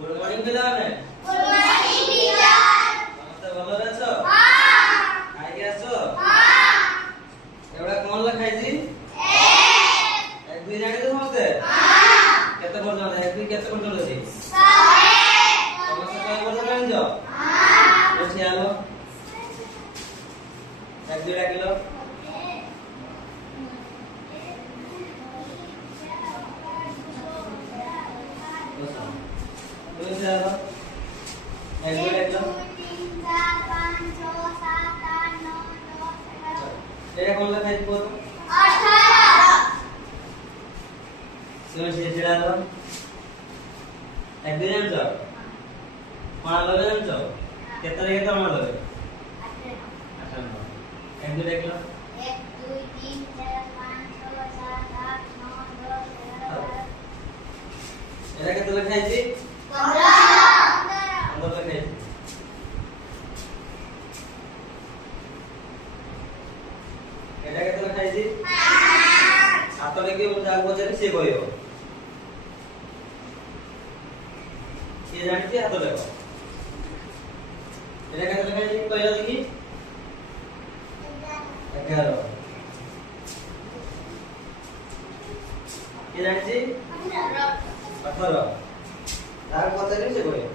good morning पिलाने good morning teacher नमस्ते ভালো আছো খাই গেছো এবারে কোন লেখাইছি এক দুই জানি তো সমস্তে কত পর্যন্ত এক দুই কত পর্যন্ত আছে সমস্ত কয় পর্যন্ত জানো বলছি আলো এক দুই রাখিলো তুমি জানো এক দুই রাখিলো 3 4 5 6 7 8 9 10 এটা কোন লেখাইছি বলো 18 তুমি সেটা দাও এক দুই জানো কোন লগে জানো কত রেখে তো আমার লগে 18 এক দুই রাখিলো 1 2 3 4 5 6 7 8 9 10 11 এটা কত লেখাইছি 15 15 লেখাইছি এটা কত লেখাইছি 7 লেখে যাক বজারে সে কইও সে জানিছি এত লেখো এটা কত লেখাইছি কইও দেখি 11 কে জানিছি 18 তার কত নিছে কইও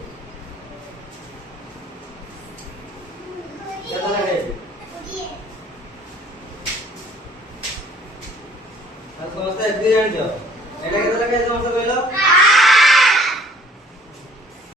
কত লেখাইছি আর সমস্ত এক দুই জানিছো এটা কত লেখাইছি সমস্ত